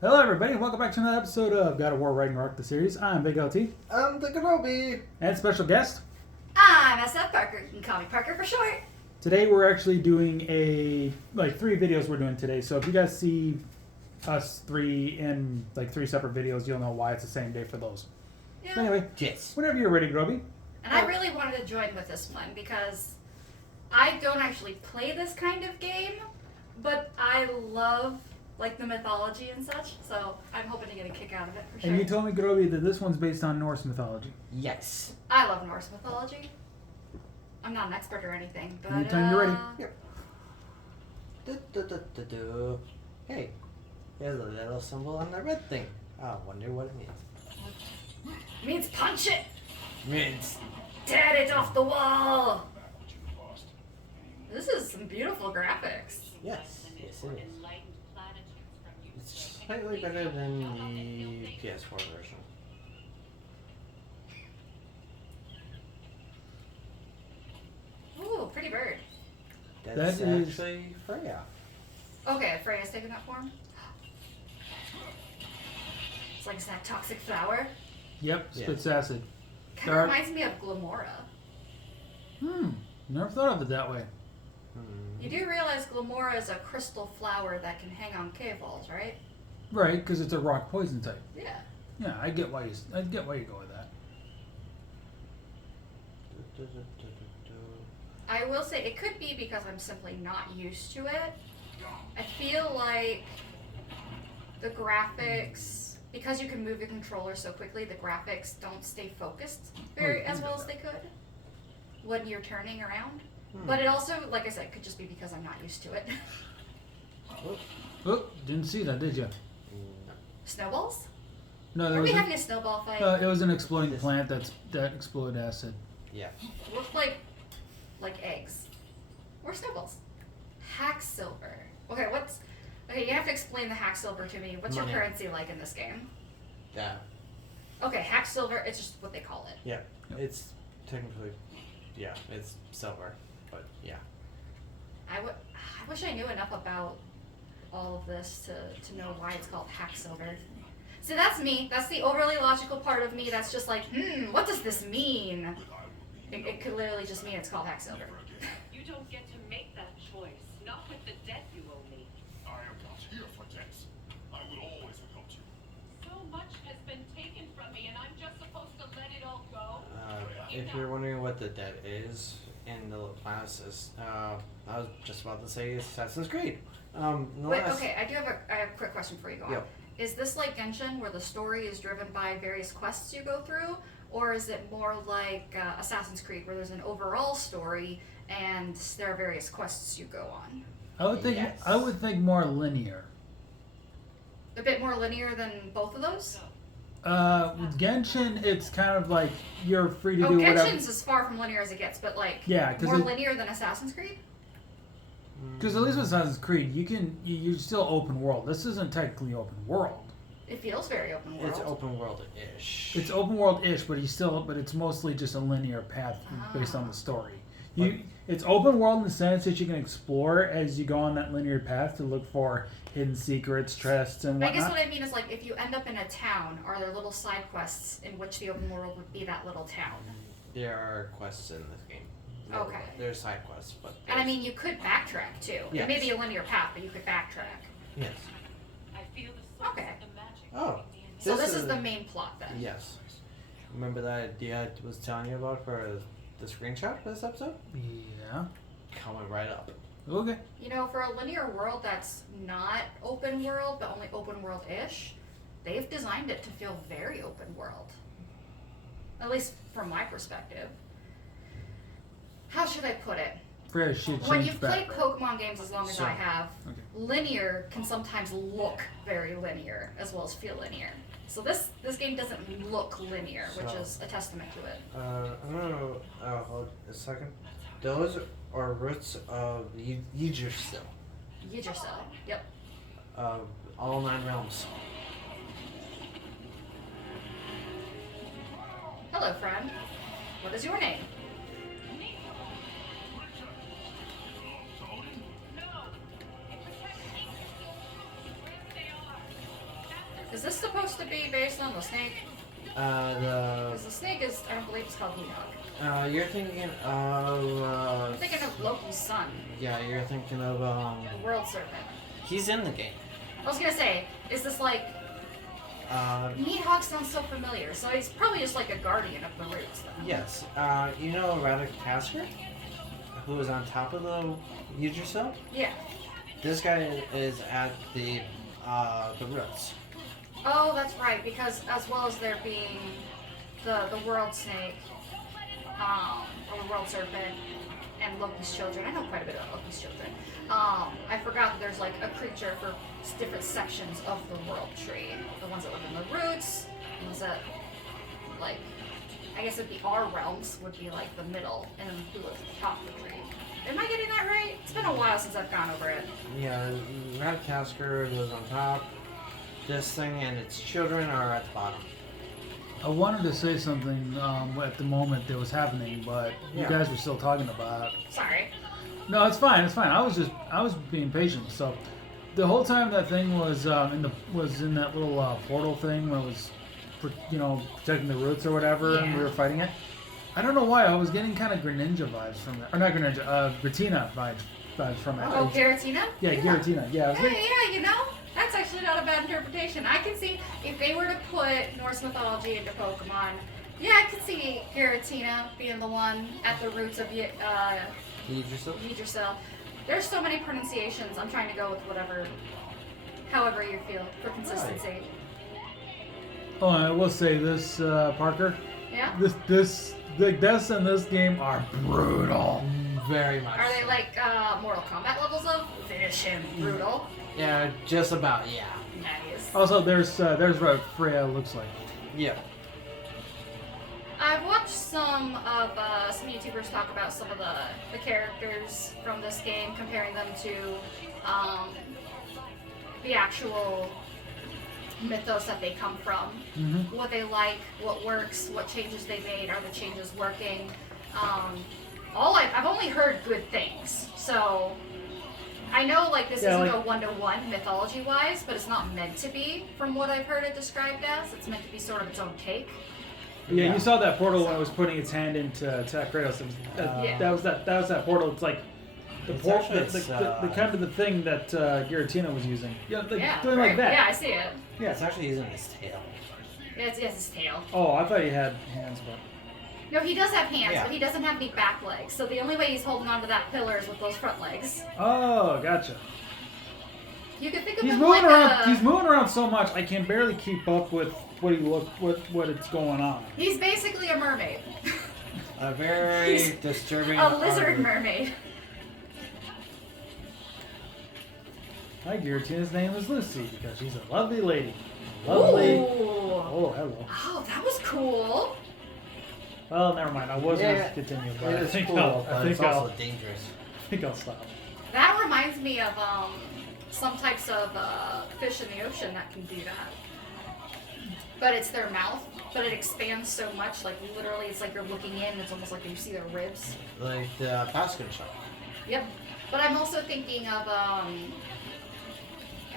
Hello everybody, welcome back to another episode of God of War Ragnarok, the series. I'm Big LT. I'm DaGroby. And special guest. I'm SFParker. You can call me Parker for short. Today we're actually doing three videos we're doing today. So if you guys see us three in three separate videos, you'll know why it's the same day for those. Yeah. So anyway, Yes. whenever you're ready, Groby. And I really wanted to join with this one because I don't actually play this kind of game, but I love the mythology and such, so I'm hoping to get a kick out of it for sure. And you told me, Groby, that this one's based on Norse mythology. Yes. I love Norse mythology. I'm not an expert or anything, but Anytime you're ready. Yep. Hey, there's a little symbol on the red thing. I wonder what it means. Means punch it! Means. Tear it off the wall! This is some beautiful graphics. Yes. Yes, it is. It's slightly better than the PS4 version. Ooh, pretty bird. That's That is- actually Freya. Okay, Freya's taking that form. It's like that toxic flower. Yep, Yeah. spits acid. Kind of reminds me of Glamora. Never thought of it that way. You do realize Glamora is a crystal flower that can hang on cave walls, right? Right, because it's a rock poison type. Yeah. Yeah, I get why you go with that. I will say it could be because I'm simply not used to it. I feel like the graphics, because you can move your controller so quickly, the graphics don't stay focused as well as they could when you're turning around. But it also, like I said, could just be because I'm not used to it. Oh, didn't see that, did you? Snowballs? No, there Are was we having a snowball fight? it was an exploding plant that exploded acid. Yeah. Look like eggs. Or snowballs. Hacksilver. Okay, you have to explain the Hacksilver to me. What's Money. your currency like in this game? Yeah. Okay, Hacksilver, it's just what they call it. Yeah. It's technically, yeah, it's silver, but yeah. I wish I knew enough about all of this to know why it's called Hacksilver. See, that's me. That's the overly logical part of me that's just like, what does this mean? It could literally just mean it's called Hacksilver. You don't get to make that choice, not with the debt you owe me. I am not here for debts. I will always have helped you. So much has been taken from me, and I'm just supposed to let it all go? If you're wondering what the debt is in the classes, I was just about to say Assassin's Creed. Wait, okay, I have a quick question before you go on. Yep. Is this like Genshin, where the story is driven by various quests you go through? Or is it more like Assassin's Creed, where there's an overall story and there are various quests you go on? Yes. I would think more linear. A bit more linear than both of those? With Genshin, it's kind of like you're free to Oh, do whatever. Genshin's as far from linear as it gets, but Yeah, 'cause more it- linear than Assassin's Creed? Because at least with Assassin's Creed, you're still open world. This isn't technically open world. It feels very open world. It's open world-ish. It's open world-ish, but it's mostly just a linear path based on the story. It's open world in the sense that you can explore as you go on that linear path to look for hidden secrets, chests, and I whatnot. guess what I mean is if you end up in a town, are there little side quests in which the open world would be that little town? There are quests in this game. Okay. There's side quests, but And I mean, you could backtrack too. Yes. It may be a linear path, but you could backtrack. yes. I feel the source Okay. of the magic. Oh. So this is the main plot then. Yes. Remember that idea I was telling you about for the screenshot for this episode? Yeah. Coming right up. Okay. You know, for a linear world that's not open world, but only open world-ish, they've designed it to feel very open world. At least from my perspective. How should I put it? Freya should When change you've played back. Pokemon games as long as I So- have, Okay. linear can sometimes look very linear as well as feel linear. So this game doesn't look linear, which So- is a testament to it. I'm gonna hold a second. Those are roots of Yggdrasil, Yggdrasil. Yep. of all 9 realms. Hello, friend. What is your name? No! It protects me from where they are. Is this supposed to be based on the snake? Because the snake is, I don't believe it's called Enoch. You're thinking I'm of. thinking of Loki's son, Yeah, you're thinking of the World Serpent. He's in the game. I was gonna say, is this like Needhawk sounds so familiar, so he's probably just like a guardian of the roots. Then. Yes. You know Ragnarok, who was on top of the Yggdrasil? Yeah. This guy is at the roots. Oh, that's right. Because as well as there being the world snake, or the world serpent, and Loki's children. I know quite a bit about Loki's children. I forgot that there's like a creature for different sections of the world tree. The ones that live in the roots, the ones that, like, I guess it'd be our realms would be like the middle, and then who lives at the top of the tree. Am I getting that right? It's been a while since I've gone over it. Yeah, Ragnarok goes on top. This thing and its children are at the bottom. I wanted to say something at the moment that was happening, but you Yeah. guys were still talking about. Sorry. No, it's fine. It's fine. I was being patient. So, the whole time that thing was in that little portal thing where it was, protecting the roots or whatever, and we Yeah. were fighting it. I don't know why I was getting kind of Greninja vibes from it, or not Greninja, Giratina vibes from it. Oh, Giratina? Yeah, Giratina. Yeah. I was like, Yeah, that's actually not a bad interpretation. I can see if they were to put Norse mythology into Pokemon, yeah, I could see Giratina being the one at the roots of Yggdrasil. There's so many pronunciations. I'm trying to go with however you feel for consistency. oh, and I will say this, Parker. Yeah. The deaths in this game are brutal. Very much. Are they like Mortal Kombat levels of finish him brutal? Yeah, just about. Yeah. Nice. Also, there's what Freya looks like. Yeah. I've watched some YouTubers talk about some of the characters from this game, comparing them to the actual mythos that they come from. Mm-hmm. What they like, what works, what changes they made, are the changes working? I've only heard good things, so I know like this isn't a one-to-one mythology-wise, but it's not meant to be from what I've heard it described as. It's meant to be sort of its own take. Yeah, you saw that portal when it was putting its hand into attack Kratos. That was that portal. It's like the portal, the kind of the thing that Giratina was using. Yeah, doing like that. Yeah, I see it. Yeah, it's actually using his tail. Yeah, it's his tail. Oh, I thought he had hands, but No, he does have hands, but he doesn't have any back legs. So the only way he's holding onto that pillar is with those front legs. oh, gotcha. You can think of He's him moving like around. He's moving around so much, I can barely keep up with what it's going on. He's basically a mermaid. A very disturbing. A lizard mermaid. Hi, Giratina's name is Lucy because she's a lovely lady. Lovely. Ooh. Oh, hello. Oh, that was cool. Well, never mind. I was going to continue, but It I is think cool, but it's I'll also dangerous. stop. That reminds me of some types of fish in the ocean that can do that. But it's their mouth, but it expands so much, like literally it's like you're looking in, it's almost like you see their ribs. Like the Baskin shot. Yep. But I'm also thinking of, I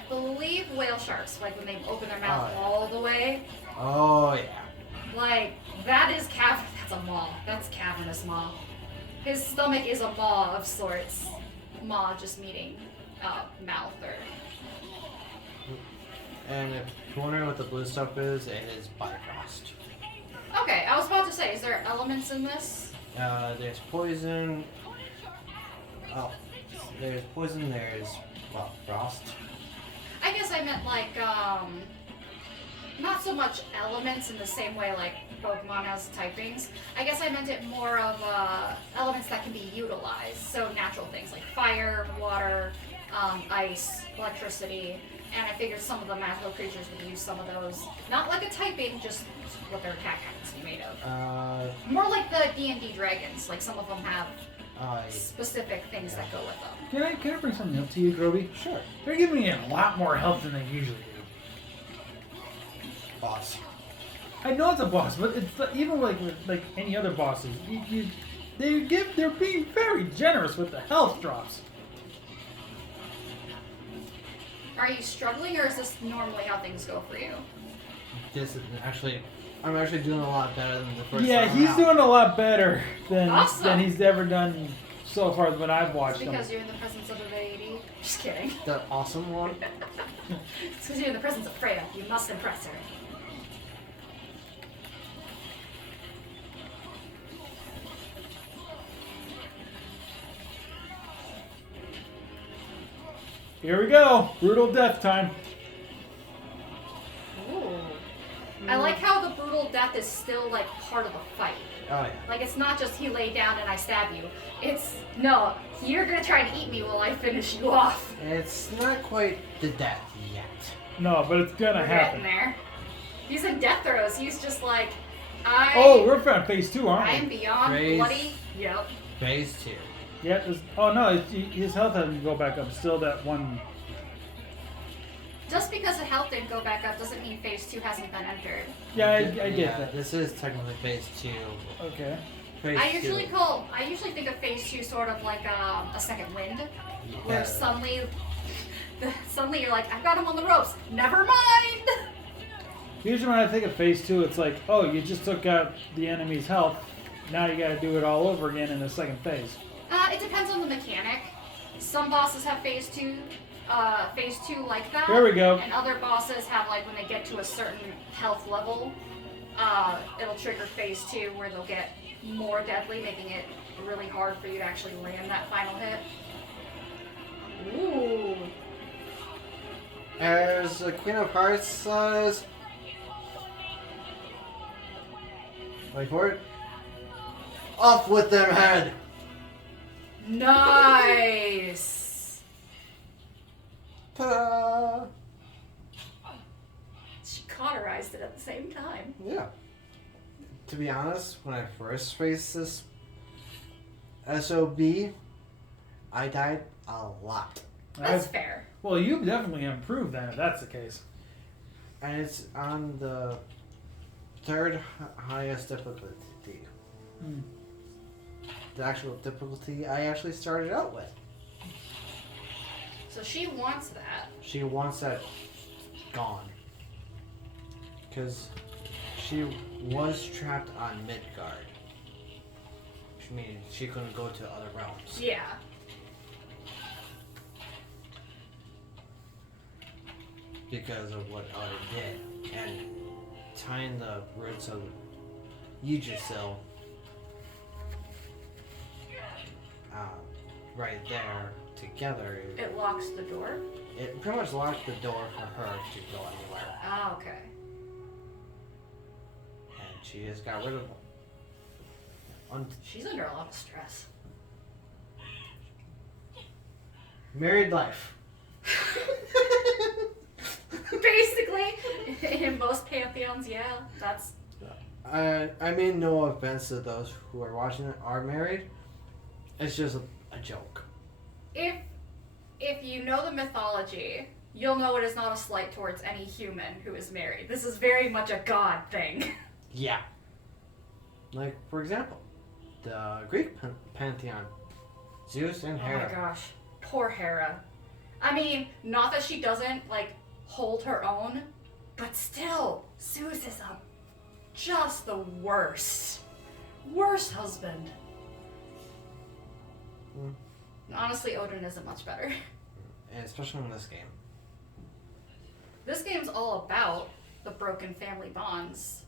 believe whale sharks, like when they open their mouth all the way. Oh yeah. Like, that is that's a maw. That's cavernous maw. His stomach is a maw of sorts. Maw just meaning mouth or... And if you're wondering what the blue stuff is, it is Bifrost. Okay, I was about to say, is there elements in this? There's poison. Oh, there's poison. There's frost. I guess I meant like, not so much elements in the same way like Pokemon has typings. I guess I meant it more of elements that can be utilized. So natural things like fire, water, ice, electricity. And I figured some of the magical creatures would use some of those. Not like a typing, just what their attack happens to be made of. More like the D&D dragons. Like some of them have specific things that go with them. Can I bring something up to you, Groby? Sure. They're giving me a lot more health than they usually do. Boss. I know it's a boss, but it's even like any other bosses. They're being very generous with the health drops. Are you struggling, or is this normally how things go for you? This is actually, I'm actually doing a lot better than the first Yeah, time he's around. doing a lot better than Awesome. he's ever done so far when I've watched It's him. because you're in the presence of a lady. Just kidding. The awesome one. It's because you're in the presence of Freya. You must impress her. Here we go. Brutal death time. Ooh. I like how the brutal death is still like part of the fight. Oh yeah. Like it's not just he lay down and I stab you. It's no, you're gonna try and eat me while I finish you off. It's not quite the death yet. No, but it's gonna We're happen. getting there. He's in death throes. He's just like, Oh, we're on phase 2, I aren't am we? beyond Phase- bloody. Yep. Phase 2. Yeah. Oh no, his health hasn't go back up. It's still that one. Just because the health didn't go back up doesn't mean phase 2 hasn't been entered. Yeah, I get Yeah, that. this is technically phase 2. Okay. Phase I 2. usually think of phase 2 sort of like a second wind, where Yeah. suddenly you're like, I've got him on the ropes. Never mind. Usually when I think of phase 2, it's like, oh, you just took out the enemy's health. Now you got to do it all over again in the second phase. It depends on the mechanic. Some bosses have phase 2 like that. There we go. And other bosses have like when they get to a certain health level, it'll trigger phase 2 where they'll get more deadly, making it really hard for you to actually land that final hit. Ooh. As the Queen of Hearts says, wait for it. Off with their head. Nice. Ta-da! She cauterized it at the same time. Yeah. To be honest, when I first faced this SOB, I died a lot. That's fair. Well, you've definitely improved then, if that's the case. And it's on the third highest difficulty. Hmm. The actual difficulty I actually started out with. So she wants that. She wants that gone. Because she was trapped on Midgard. Which means she couldn't go to other realms. Yeah. Because of what Otter did. And tying the roots of Yggdrasil right there together, It locks the door. it pretty much locked the door for her to go anywhere. Ah, okay. And she just got rid of them. She's under a lot of stress. Married life. Basically, in most pantheons, yeah, that's I mean, no offense to those who are watching it are married. It's just a joke. if you know the mythology, you'll know it is not a slight towards any human who is married. This is very much a god thing. Yeah. Like, for example, the Greek pantheon. Zeus and Oh Hera. my gosh, poor Hera. I mean, not that she doesn't like hold her own, but still, Zeus is just the worst husband. Mm. Honestly, Odin isn't much better. And especially in this game. This game's all about the broken family bonds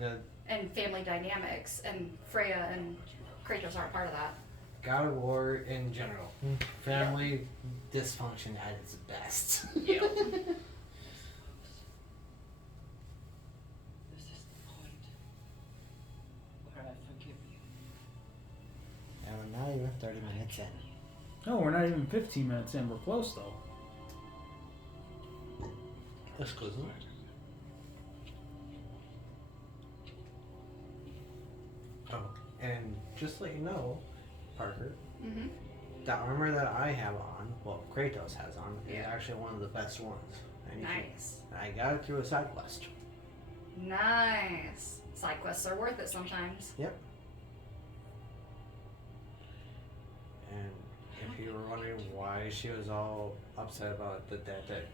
The and family dynamics, and Freya and Kratos aren't part of that. God of War in general. Family dysfunction at its best. Yeah. This is the point where I forgive you. And we're not even 30 minutes in. No, we're not even 15 minutes in. We're close, though. Exclusive. Oh, and just to let you know, Parker, Mm-hmm. the armor that I have on, well, Kratos has on, is Yeah. actually one of the best ones. And you should- Nice. I got it through a side quest. Nice. Side quests are worth it sometimes. Yep. And if you were wondering why she was all upset about the debt that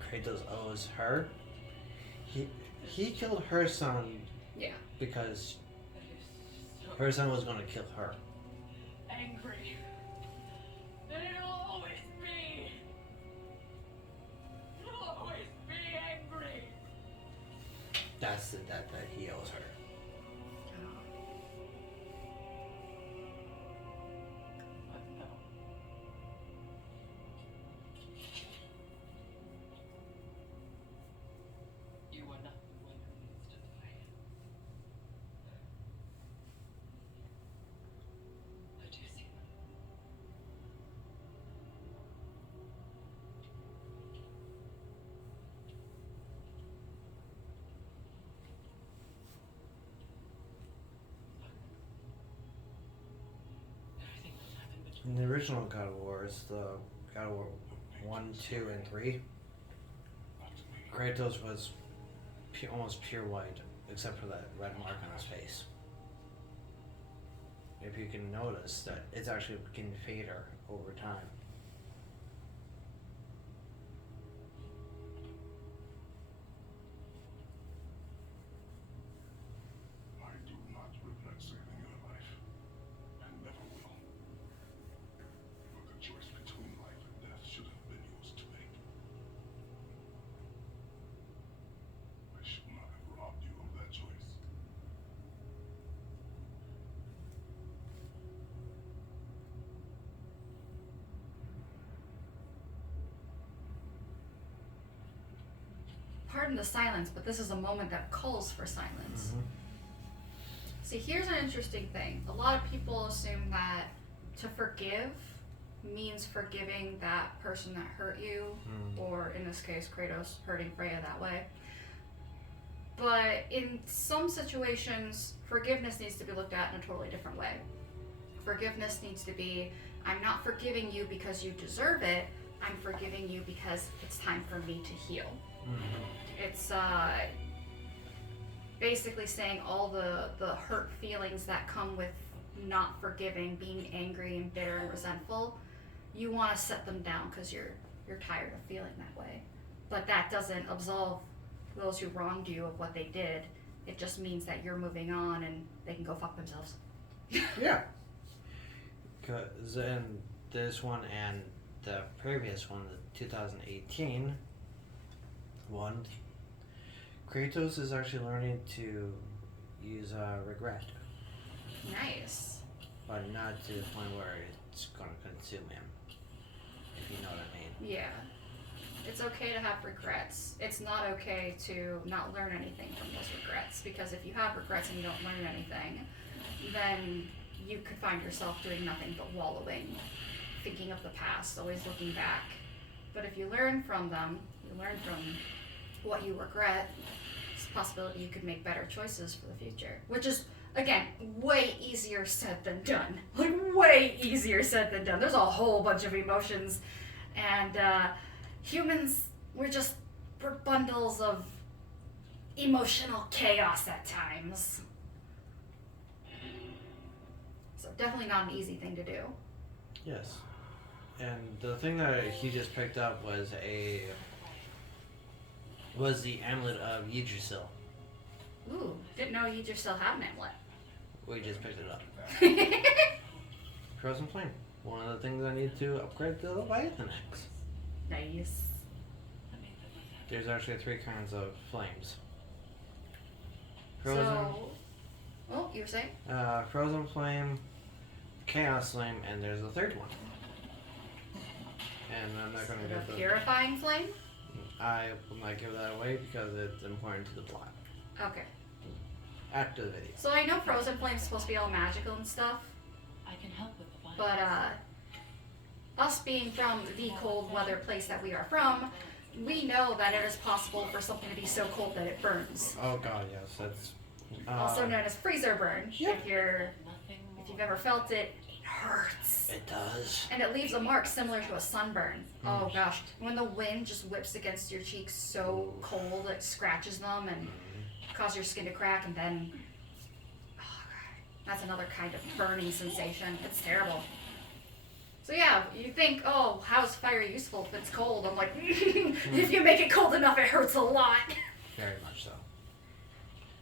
Kratos owes her, he killed her son Yeah. because her son was going to kill her. Angry. That it'll always be. It'll always be angry. That's the debt that he owes her. But no. You are not the one who needs to die. I do see that. Everything that's happened between In the original God of War, it's the God of War 1, 2, and 3. Kratos was almost pure white, except for that red mark on his face. If you can notice that it's actually getting fader over time. I do not regret saving your life, and never will. But the choice between life and death should have been yours to make. I should not have robbed you of that choice. Pardon the silence, but this is a moment that calls for silence. See, here's an interesting thing. A lot of people assume that to forgive means forgiving that person that hurt you, or in this case, Kratos hurting Freya that way. But in some situations, forgiveness needs to be looked at in a totally different way. Forgiveness needs to be, I'm not forgiving you because you deserve it, I'm forgiving you because it's time for me to heal. It's basically saying all the hurt feelings that come with not forgiving, being angry and bitter and resentful, you want to set them down because you're tired of feeling that way. But that doesn't absolve those who wronged you of what they did. It just means that you're moving on and they can go fuck themselves. Yeah. Because in this one and the previous one, the 2018 one, Kratos is actually learning to use regret, Nice. but not to the point where it's going to consume him, if you know what I mean. Yeah. It's okay to have regrets. It's not okay to not learn anything from those regrets, because if you have regrets and you don't learn anything, then you could find yourself doing nothing but wallowing, thinking of the past, always looking back. But if you learn from them, you learn from what you regret, it's a possibility you could make better choices for the future. Which is, again, way easier said than done. Like, way easier said than done. There's a whole bunch of emotions, and humans, we're bundles of emotional chaos at times. So definitely not an easy thing to do. Yes. And the thing that he just picked up was the amulet of Yggdrasil. Ooh, didn't know you still have an amulet. We just picked it up. Frozen Flame. One of the things I need to upgrade to the Leviathan Axe. Nice. There's actually 3 kinds of flames. Frozen, So, oh, you were saying? Frozen Flame, Chaos Flame, and there's a 3rd one. And I'm not going to get The the... purifying flame? I will not give that away because it's important to the plot. Okay. After the video. So I know Frozen Flame's supposed to be all magical and stuff, I can help with the but us being from the cold weather place that we are from, we know that it is possible for something to be so cold that it burns. Oh god, yes. That's... Also known as freezer burn. yeah. If you've ever felt it, it hurts. It does. And it leaves a mark similar to a sunburn. Oh gosh. When the wind just whips against your cheeks so cold, it scratches them and causes your skin to crack, and then, oh god, that's another kind of burning sensation. It's terrible. So yeah, you think, oh, how's fire useful if it's cold? I'm like, if you make it cold enough, it hurts a lot. Very much so.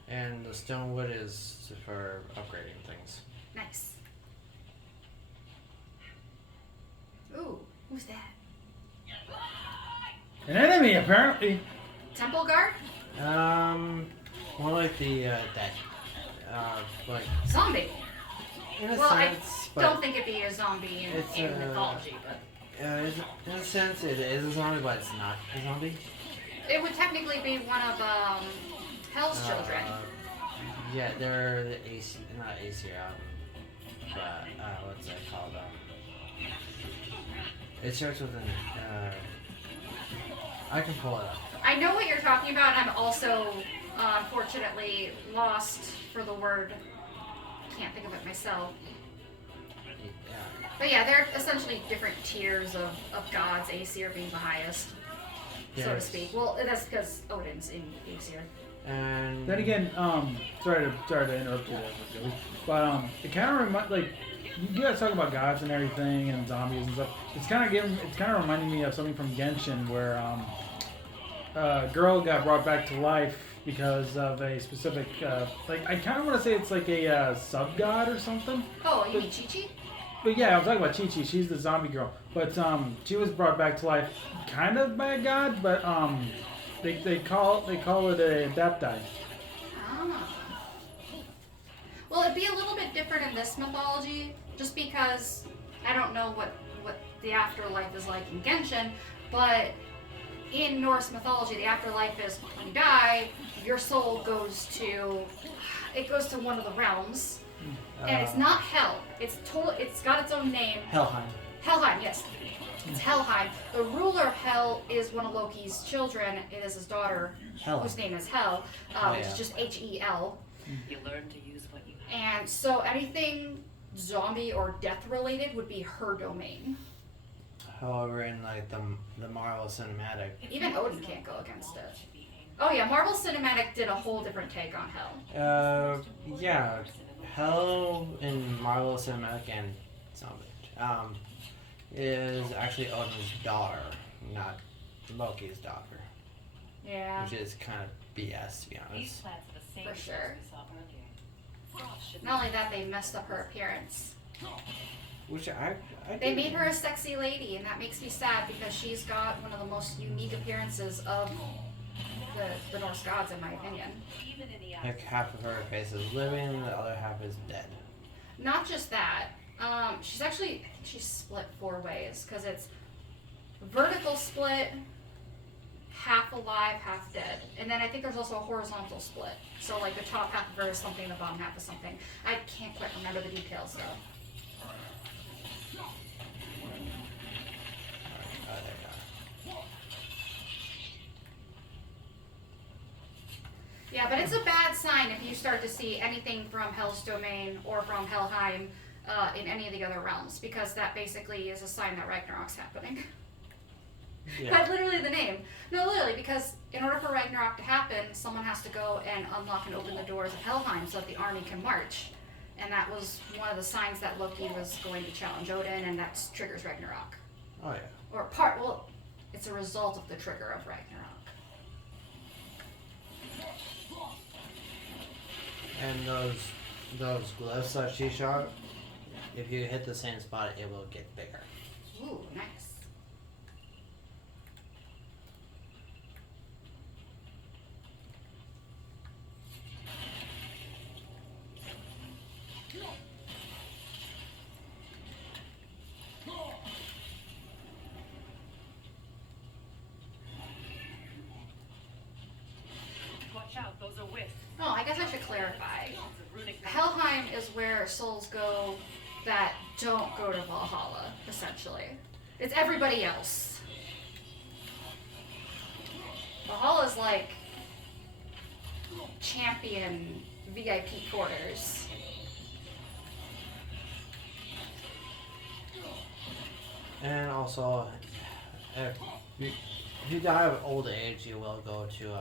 And the stone wood is for upgrading things. Nice. Ooh, who's that? An enemy, apparently. Temple guard? More like the that like Zombie. in a Well, sense, I don't think it'd be a zombie it's, in mythology, but in a sense it is a zombie, but it's not a zombie. it would technically be one of Hell's children. Yeah, they're the AC, not AC, but what's that called? It starts with an. I can pull it up. I know what you're talking about, and I'm also unfortunately lost for the word. Can't think of it myself. Yeah. But yeah, they're essentially different tiers of gods, Aesir being the highest, so to Yes. speak. Well, that's because Odin's in Aesir. And Then again, sorry to interrupt you there, Joey, but it kind of reminds, like, you guys talking about gods and everything and zombies and stuff. It's kind of reminding me of something from Genshin where a girl got brought back to life because of a specific, like, I kind of want to say it's like a sub god or something. Oh, you mean Chi-Chi? But yeah, I'm talking about Chi-Chi. She's the zombie girl. But she was brought back to life kind of by a god, but they call it a adaptai. Ah. Well, it'd be a little bit different in this mythology, just because I don't know what the afterlife is like in Genshin, but in Norse mythology, the afterlife is when you die, your soul goes to one of the realms, and it's not hell. It's got its own name. Helheim. Helheim, yes. It's Helheim. The ruler of Hel is one of Loki's children. It is his daughter, Hel. whose name is Hel, Oh, which yeah. is just Hel. You learn to use what you have. And so anything zombie or death related would be her domain. However, in like the Marvel cinematic, Even Odin can't go against it. Oh yeah, Marvel Cinematic did a whole different take on Hel. yeah, Hel in Marvel cinematic and zombie, is actually Odin's daughter, not Loki's daughter, Yeah. which is kind of BS to be These honest. plants are the same For as sure. we saw earlier. Frost should Not only that, they messed up her appearance. Which I They made her a sexy lady, and that makes me sad because she's got one of the most unique appearances of the Norse gods, in my opinion. even in the like half of her face is living, the other half is dead. Not just that, she's actually, I think she's split 4 ways, because it's vertical split, half alive, half dead. And then I think there's also a horizontal split. So like the top half of her is something, the bottom half is something. I can't quite remember the details though. There you go. Yeah, but it's a bad sign if you start to see anything from Hell's Domain or from Helheim in any of the other realms, because that basically is a sign that Ragnarok's happening. Yeah. That's literally the name. No, literally, because in order for Ragnarok to happen, someone has to go and unlock and open the doors of Helheim so that the army can march. And that was one of the signs that Loki was going to challenge Odin, and that triggers Ragnarok. Oh yeah. Or it's a result of the trigger of Ragnarok. And those glyphs that she shot, if you hit the same spot, it will get bigger. Ooh, nice. watch out, those are wisps. Oh, I guess I should clarify. It's a runic Helheim is where souls go that don't go to Valhalla, essentially. It's everybody else. Valhalla's like champion VIP quarters. And also, if you die of old age, you will go to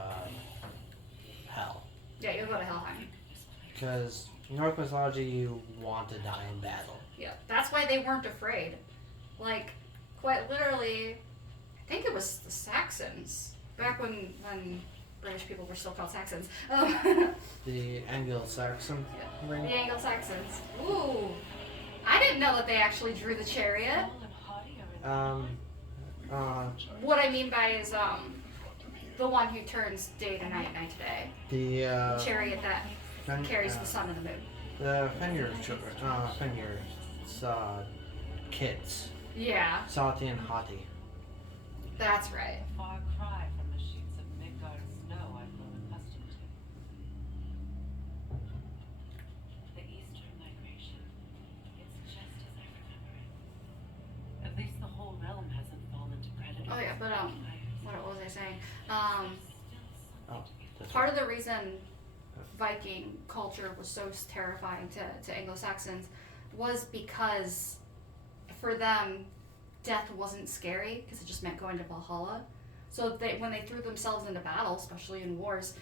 hell. Yeah, you'll go to Helheim. Because Norse mythology, you want to die in battle. Yeah, that's why they weren't afraid. Like, quite literally, I think it was the Saxons back when British people were still called Saxons. The Anglo-Saxon The ring. Anglo-Saxons. Ooh, I didn't know that they actually drew the chariot. What I mean by is the one who turns day to night, night to day. The Chariot that Fen- carries the sun and the moon. The Fenrir children, Fenrir's kids, Yeah, Sati and Hati. that's right. Far cry from the sheets of Midgard snow I've grown accustomed to. The eastern migration. It's just as I remember it. At least the whole realm hasn't fallen to predators. Oh yeah, but what was I saying? Oh, that's Part of the reason Viking culture was so terrifying to Anglo-Saxons was because for them, death wasn't scary because it just meant going to Valhalla. So when they threw themselves into battle, especially in wars,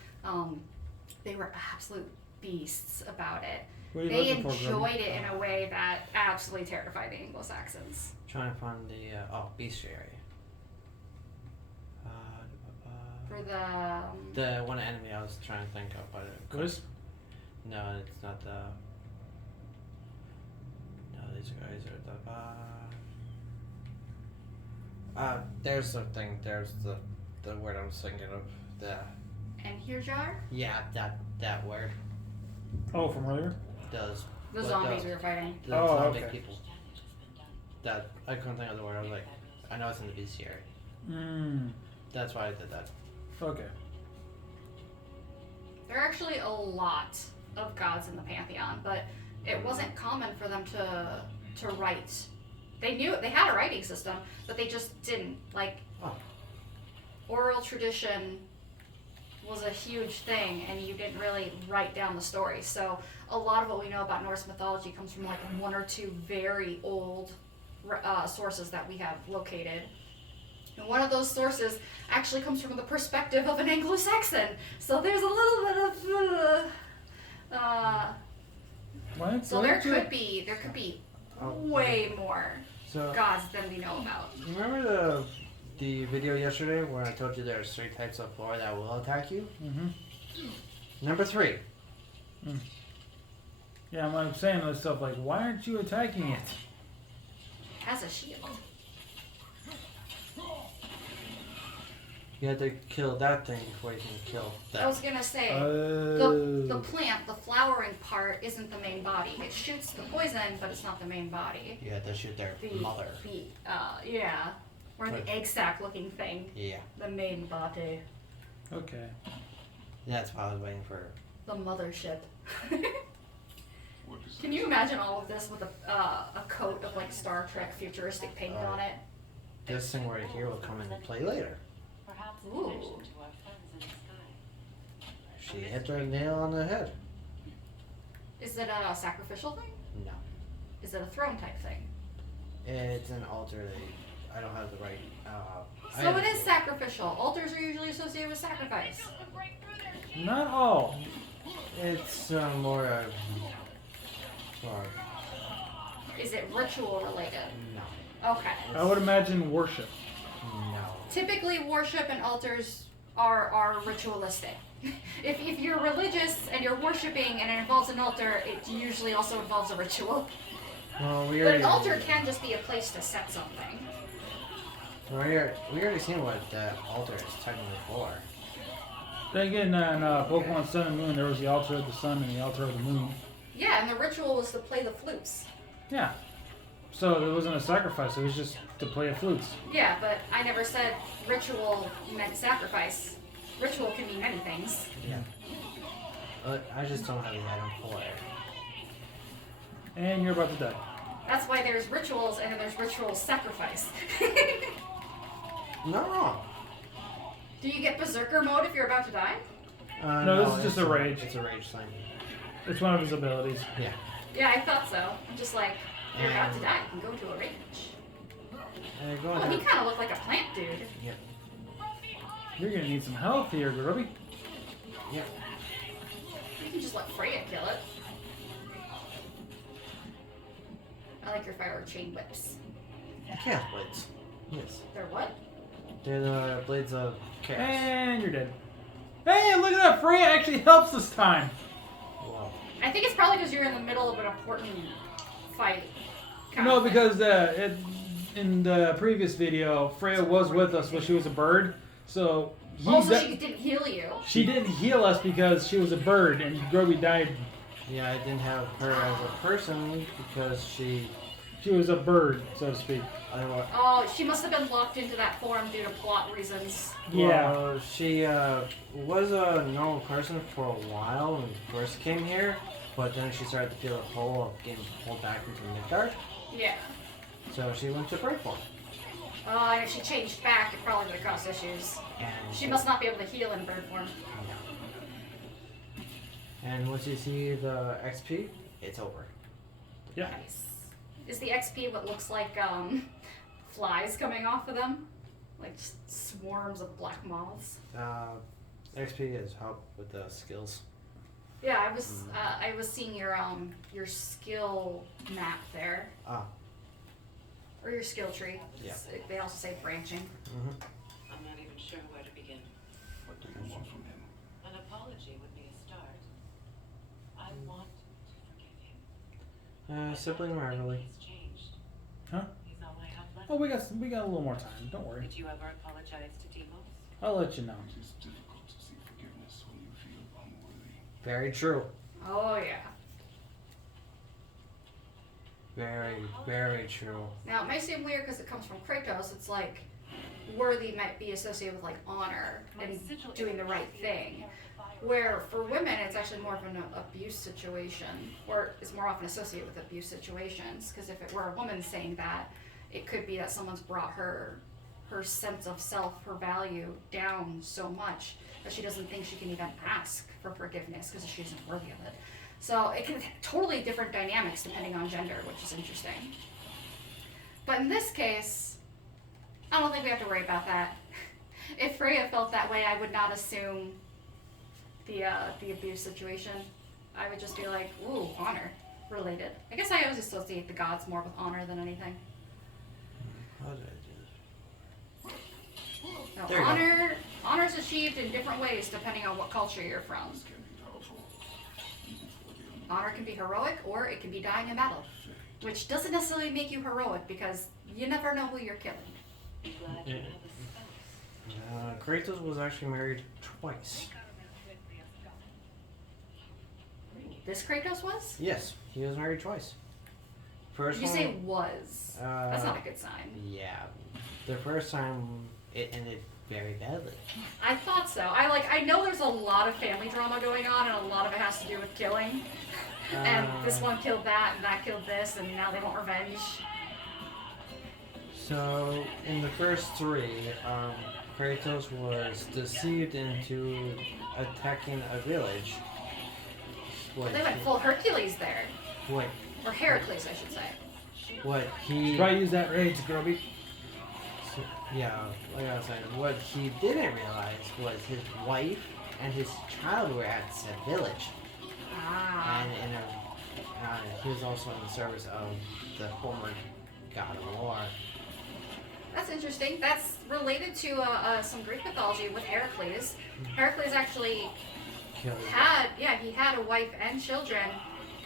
they were absolute beasts about it. What are you They looking for, Grubby? enjoyed it in a way that absolutely terrified the Anglo-Saxons. Trying to find the bestiary. For the The one enemy I was trying to think of, but Gliss? no, it's not the. No, these guys are the. There's the thing. There's the word I was thinking of. The Enhirjar, that word. Oh, from earlier? Does the what zombies does- we were fighting. the Oh, zombie okay. people. That I couldn't think of the word. I was like, I know it's in the bestiary. Mm. That's why I did that. Okay. There are actually a lot of gods in the pantheon, but it wasn't common for them to write. They knew they had a writing system, but they just didn't. Like, Oh. oral tradition was a huge thing, and you didn't really write down the story. So a lot of what we know about Norse mythology comes from like one or two very old sources that we have located. And one of those sources actually comes from the perspective of an Anglo-Saxon. So there's a little bit of What? so there could be Oh, way more So gods than we know about. you remember the video yesterday where I told you there's 3 types of flora that will attack you? Mm-hmm. Number 3. Yeah, I'm saying to myself, like, why aren't you attacking it? Has a shield. You had to kill that thing before you can kill that. I was gonna say Oh. the plant, the flowering part, isn't the main body. It shoots the poison, but it's not the main body. You had to shoot their The mother. yeah, or the Right. egg sac looking thing, Yeah. the main body, Okay. That's why I was waiting for. the mothership. What is Can you imagine all of this with a coat of like Star Trek futuristic paint on it? This thing right here will come into play later. Perhaps a Ooh. connection to our friends in the sky. She hit the nail on the head. Is it a sacrificial thing? No. Is it a throne type thing? It's an altar that I don't have the right. So it is sacrificial. Altars are usually associated with sacrifice. Not all. It's more of. Or, Is it ritual related? no. Okay. I would imagine worship. No. Typically, worship and altars are ritualistic. If you're religious and you're worshiping and it involves an altar, it usually also involves a ritual. Well, we But already. an altar can just be a place to set something. We already seen what the altar is technically for. Then again, in Pokemon Sun and Moon, there was the altar of the sun and the altar of the moon. Yeah, and the ritual was to play the flutes. Yeah. So it wasn't a sacrifice, it was just to play a flutes. Yeah, but I never said ritual meant sacrifice. Ritual can mean many things. Yeah. I just don't have the item for it. And you're about to die. That's why there's rituals and then there's ritual sacrifice. Not wrong. Do you get berserker mode if you're about to die? No, this is just it's a rage. It's a rage thing. It's one of his abilities. Yeah. Yeah, I thought so. I'm just like, if you're about to die, you can go to a rage. Go Oh, ahead. he kind of looked like a plant dude. Yep. You're gonna need some health here, Grubby. Yep. You can just let Freya kill it. I like your fire chain whips. Chaos blades. Yes. They're what? They're the blades of chaos. And you're dead. Hey, look at that! Freya actually helps this time. Wow. I think it's probably because you're in the middle of an important fight. kind No, of thing. because in the previous video, Freya was with us, but she was a bird. So Also, she didn't heal you. she didn't heal us because she was a bird, and DaGroby died. Yeah, I didn't have her as a person because she. She was a bird, so to speak. Otherwise, Oh, she must have been locked into that form due to plot reasons. Yeah. well, she was a normal person for a while when she first came here, but then she started to feel a pull of getting pulled back into Midgard, Yeah. so she went to bird form. And if she changed back, it probably would have caused issues. And She must not be able to heal in bird form. And once you see the XP, it's over. Yeah. Nice. Is the XP what looks like flies coming off of them? Like just swarms of black moths? XP is help with the skills. Yeah, I was seeing your skill map there. Ah. Or your skill tree. Yeah. They also say branching. Mm-hmm. I'm not even sure where to begin. What do you want from him? An apology would be a start. I want to forgive him. Sibling rivalry. He's changed. Huh? He's all I have left. Oh, we got a little more time. Don't worry. Did you ever apologize to Demos? I'll let you know. It is difficult to seek forgiveness when you feel unworthy. Very true. Oh yeah. Very, very true. Now it may seem weird because it comes from Kratos. It's like worthy might be associated with like honor and doing the right thing. Where for women it's actually more of an abuse situation, or is more often associated with abuse situations. Because if it were a woman saying that, it could be that someone's brought her sense of self, her value down so much that she doesn't think she can even ask for forgiveness because she isn't worthy of it. So it can totally different dynamics depending on gender, which is interesting. But in this case, I don't think we have to worry about that. If Freya felt that way, I would not assume the abuse situation. I would just be like, ooh, honor related. I guess I always associate the gods more with honor than anything. How did I do this? Now, There you go. honor's achieved in different ways depending on what culture you're from. This can be powerful, even for the unborn. Honor can be heroic or it can be dying in battle, which doesn't necessarily make you heroic because you never know who you're killing. I'm glad you Yeah. have a spouse. Kratos was actually married twice. This Kratos was? Yes, he was married twice. First You one, say was. That's not a good sign. Yeah, the first time it ended very badly. I thought so. I know there's a lot of family drama going on, and a lot of it has to do with killing. And this one killed that, and that killed this, and now they want revenge. So in the first three, Kratos was deceived into attacking a village. What They went full Hercules there, What? or Heracles, I should say. What he? Try to use that rage, DaGroby. Yeah, like I was saying, what he didn't realize was his wife and his child were at said village, Ah. and he was also in the service of the former god of war. That's interesting. That's related to some Greek mythology with Heracles. Heracles actually Killed his he had a wife and children,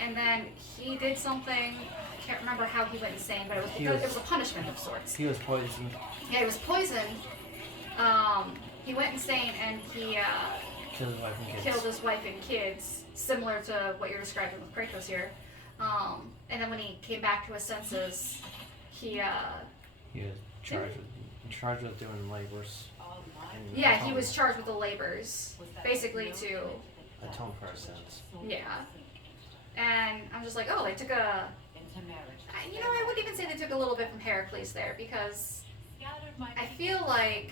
and then he did something. I can't remember how he went insane, but it was because it was a punishment of sorts. He was poisoned. Yeah, he was poisoned. He went insane and he Killed his wife and kids. killed his wife and kids, similar to what you're describing with Kratos here. And then when he came back to his senses, he He was charged with doing labors. All mine. and yeah, he atone- was charged with the labors, basically to atone for our sins. yeah. And I'm just like, oh, they took a. Into marriage. I wouldn't even say they took a little bit from Heracles there because Scattered my I feel like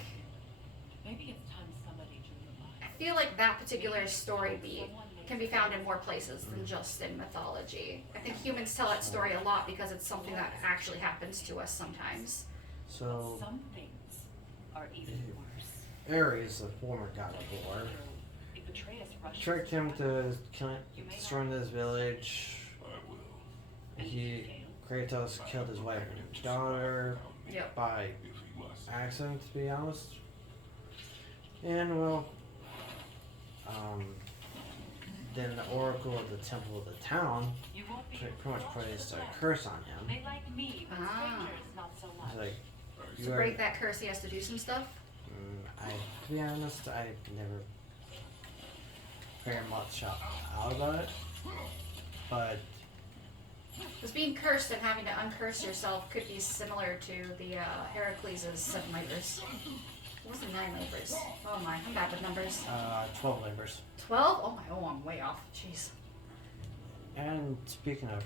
Maybe it's time somebody drew the line. I feel like that particular story beat can be found in more places than just in mythology. I think humans tell that story a lot because it's something that actually happens to us sometimes. So Some things are even worse. Ares, the former god of war, If Atreus rushes tricked him to destroy this village. I will. Kratos killed his wife and daughter, Yep. by if he must. accident, to be honest. And well, then the Oracle of the Temple of the Town You won't be pretty much placed a well. curse on him. They like me, but Ah. strangers not so much. It's like, To you are, break that curse, he has to do some stuff. to be honest, I never very much out about it. But Because being cursed and having to uncurse yourself could be similar to the Heracles' 7 labors. What was the 9 labors? Oh my, I'm bad with numbers. 12 labors. 12? Oh my, I'm way off. Jeez. And speaking of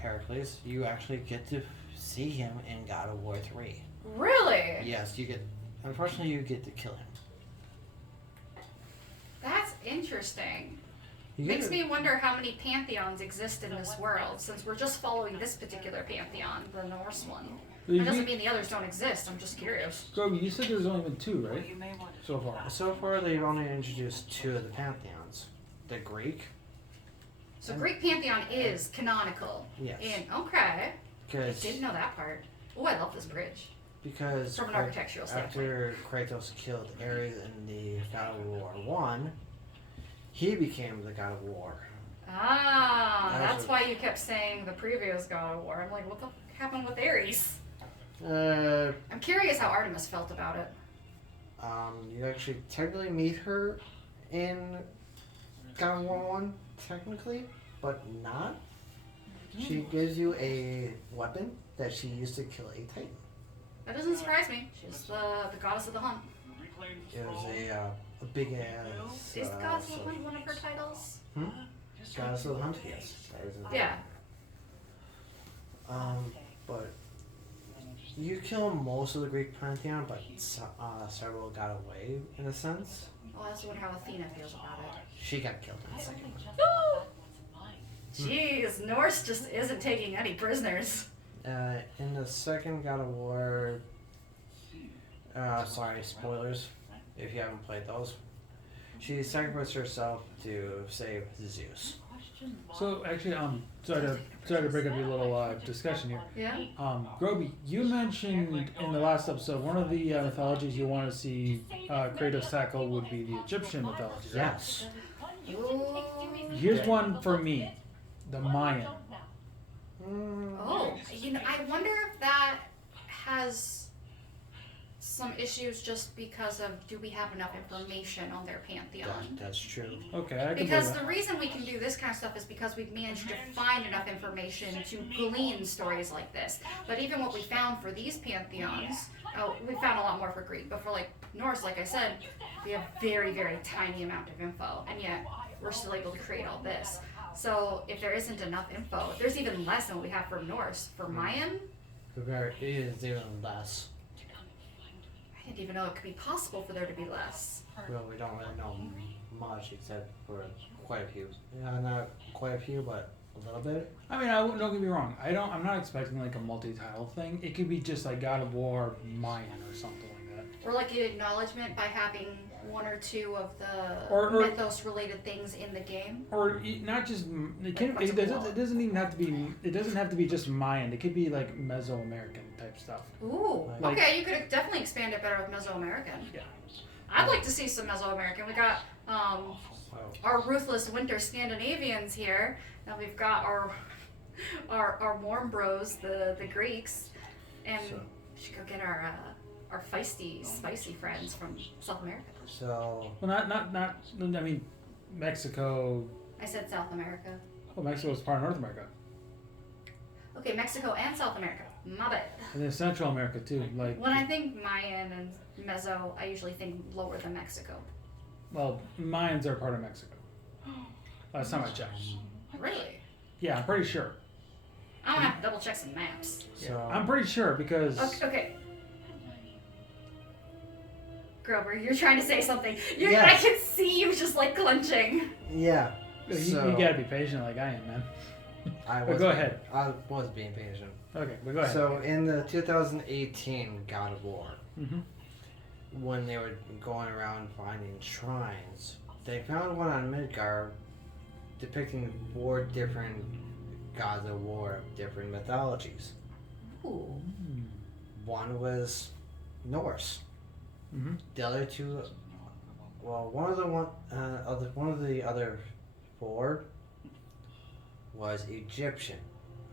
Heracles, you actually get to see him in God of War 3. Really? Yes, you get. Unfortunately, you get to kill him. That's interesting. You get Makes to- me wonder how many pantheons exist in this world, since we're just following this particular pantheon, the Norse one. That doesn't mean the others don't exist, I'm just curious. Groby, you said there's only been 2, Well, right? you may want to So far. So far, they've only introduced 2 of the pantheons. The Greek. So Greek pantheon is canonical. Yes. Okay. I Because didn't know that part. Oh, I love this bridge. From From an architectural standpoint. after Kratos killed Ares in the God of War 1, he became the God of War. Ah, That that's was a- why you kept saying the previous God of War. I'm like, what the fuck happened with Ares? I'm curious how Artemis felt about it. You actually technically meet her in God of War 1, technically, but not. She gives you a weapon that she used to kill a Titan. That doesn't surprise me. She's the goddess of the hunt. It was a big ass. Is the goddess of the hunt one of her titles? Goddess of the Hunt, yes. That is a- Yeah. But you kill most of the Greek pantheon, but several got away in a sense. Oh, I also wonder how Athena feels about it. She got killed in I the don't second think one. just about what's in mind. Jeez, Norse just isn't taking any prisoners. In the second God of War, sorry, spoilers, if you haven't played those. She sacrificed herself to save Zeus. Question mark. So actually, sorry to break up your little discussion here. Yeah? Groby, you mentioned in the last episode one of the mythologies you want to see Kratos tackle would be the Egyptian mythology. Right? Yes. Ooh. Here's one for me, the Mayan. Oh, I wonder if that has some issues just because of do we have enough information on their pantheon? That's true. Okay, I can Because believe the reason we can do this kind of stuff is because we've managed to find enough information to glean stories like this. But even what we found for these pantheons, we found a lot more for Greek, but for like Norse, like I said, we have very, very tiny amount of info, and yet we're still able to create all this. So if there isn't enough info, if there's even less than what we have for Norse, for Mayan, It is even less. I didn't even know it could be possible for there to be less. Well, we don't really know much except for quite a few. Yeah, not quite a few, but a little bit. I mean, don't get me wrong. I'm not expecting like a multi-title thing. It could be just like God of War Mayan or something like that. Or like an acknowledgement by having one or two of the Or- mythos-related things in the game. Or not just it doesn't even have to be. It doesn't have to be just Mayan. It could be like Mesoamerican type stuff. Ooh, Like- okay, you could definitely expand it better with Mesoamerican. Yeah. I'd like to see some Mesoamerican. We got So, our ruthless winter Scandinavians here. Now we've got our warm bros, the Greeks, and So- we should go get our feisty, spicy friends from South America. so Well, not. I mean, Mexico. I said South America. Well, Mexico is part of North America, Okay, Mexico and South America. My bad. and then Central America too. Like, When I think Mayan and Meso, I usually think lower than Mexico. well, Mayans are part of Mexico. Last time I checked. Really? Yeah, I'm pretty sure. I'm gonna have to double check some maps. so I'm pretty sure because. Okay. Grover, you're trying to say something. Yes. I can see you just like clenching. yeah. You gotta be patient like I am, man. But go ahead. I was being patient. Okay, but go ahead. So in the 2018 God of War, Mm-hmm. when they were going around finding shrines, they found one on Midgard depicting 4 different gods of war of different mythologies. Ooh. one was Norse. Mm-hmm. The other two, well, one of the other four was Egyptian.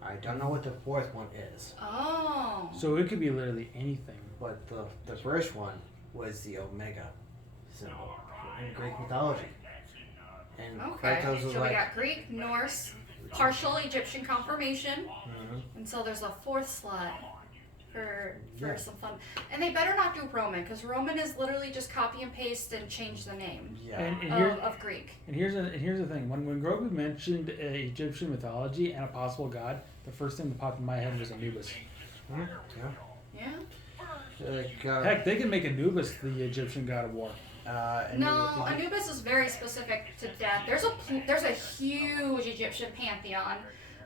I don't know what the fourth one is, Oh. So it could be literally anything. but the first one was the Omega symbol in Greek mythology. And Okay. Kratos was So we like, got Greek, Norse, partial Egyptian confirmation, mhm. and so there's a fourth slot for Yeah. some fun. And they better not do Roman, because Roman is literally just copy and paste and change the name Yeah. And here, of Greek. and here's the thing. When Grogu mentioned Egyptian mythology and a possible god, the first thing that popped in my head was Anubis. Mhm. Yeah. Like, Heck, they can make Anubis the Egyptian god of war. and No, Anubis is very specific to death. There's a huge Egyptian pantheon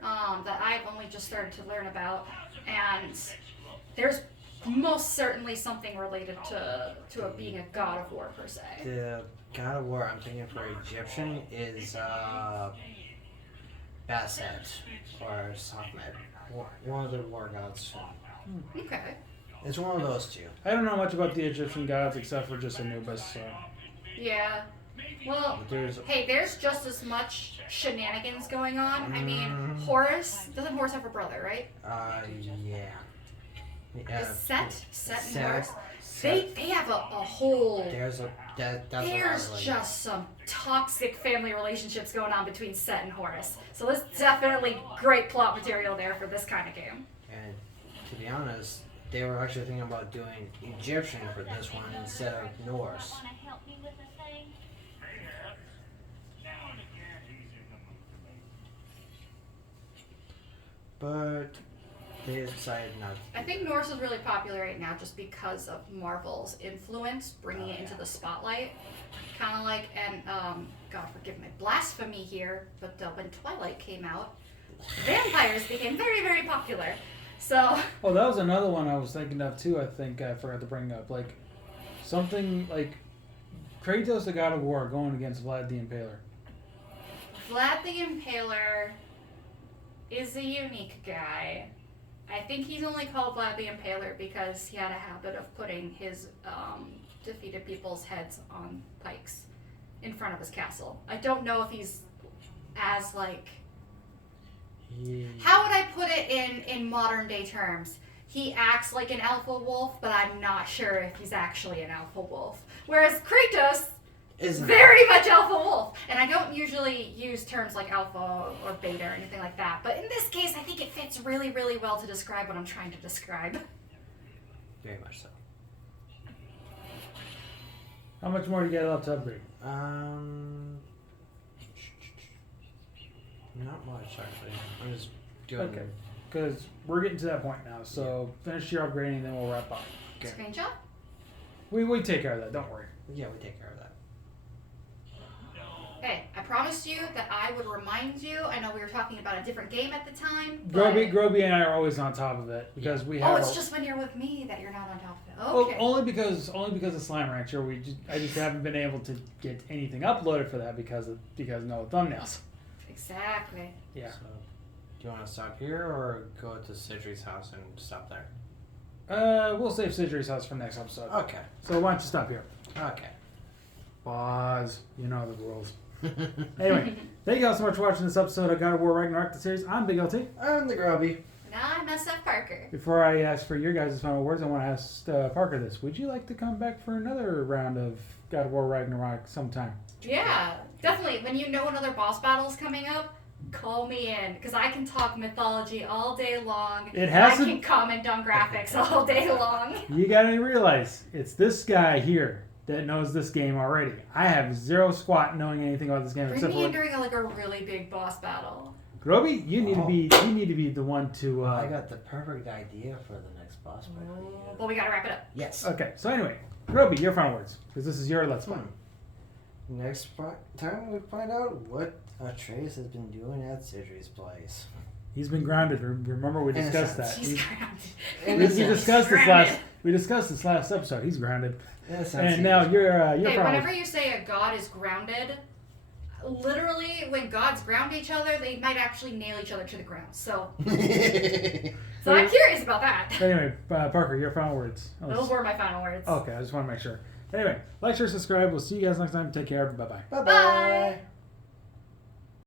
that I've only just started to learn about, and there's most certainly something related to it being a god of war per se. The god of war I'm thinking for Egyptian is Bastet or Sokhmet. One of the war gods. Okay. It's one of those two. I don't know much about the Egyptian gods except for just Anubis. So Yeah. Well, But there's hey, there's just as much shenanigans going on. I mean, Horus, doesn't Horus have a brother, right? yeah. Is Set and Set. Horus? Set. They have a whole. There's that's There's just some toxic family relationships going on between Set and Horus. So there's definitely great plot material there for this kind of game. And to be honest, they were actually thinking about doing Egyptian for this one instead of Norse. Wanna help me with a thing? But they decided not to. I think Norse is really popular right now just because of Marvel's influence, bringing it into the spotlight. Kind of like, and God forgive my blasphemy here, but when Twilight came out, vampires became very, very popular. So, oh, that was another one I was thinking of too. I think I forgot to bring up like something like Kratos, the god of war, going against Vlad the Impaler. Vlad the Impaler is a unique guy. I think he's only called Vlad the Impaler because he had a habit of putting his defeated people's heads on pikes in front of his castle. I don't know if he's as like... How would I put it in modern day terms? He acts like an alpha wolf, but I'm not sure if he's actually an alpha wolf. Whereas Kratos is very much alpha wolf. And I don't usually use terms like alpha or beta or anything like that. But in this case, I think it fits really, really well to describe what I'm trying to describe. Very much so. How much more do you get left to upgrade? Not much actually. I'm just doing. Okay, because we're getting to that point now. So finish your upgrading, then we'll wrap up. Okay. Screenshot? We take care of that. Don't worry. Yeah, we take care of that. Hey, I promised you that I would remind you. I know we were talking about a different game at the time. Groby and I are always on top of it because we have. Oh, it's just when you're with me that you're not on top of it. Well, Okay. only because of Slime Rancher, I just haven't been able to get anything uploaded for that because no thumbnails. Exactly. Yeah. So, do you want to stop here or go to Sidri's house and stop there? We'll save Sidri's house for next episode. Okay. So why don't you stop here? Okay. Pause. You know the rules. Anyway, thank you all so much for watching this episode of God of War Ragnarok, the series. I'm Big LT. I'm DaGroby. And I'm SFParker. Before I ask for your guys' final words, I want to ask Parker this. Would you like to come back for another round of God of War Ragnarok sometime? Yeah, definitely. When you know another boss battle is coming up, call me in. Because I can talk mythology all day long. It has I to- can comment on graphics all day long. You gotta realize, it's this guy here that knows this game already. I have zero squat knowing anything about this game Bring except me in for... during a really big boss battle. Groby, you need to be the one to... I got the perfect idea for the next boss fight. for you. But we gotta wrap it up. Yes. Okay, so anyway, Groby, your final words. Because this is your Let's Play. Next time we find out what Atreus has been doing at Sidri's place. He's been grounded. Remember we discussed that. He's grounded. We discussed this last episode. He's grounded. In a sense, And he now is. your Hey, final whenever words. you say a god is grounded, literally, when gods ground each other, they might actually nail each other to the ground. So Okay. I'm curious about that. Anyway, Parker, your final words. Those were my final words. Okay, I just want to make sure. Anyway, like, share, subscribe. We'll see you guys next time. Take care. Bye bye. Bye Bye. bye.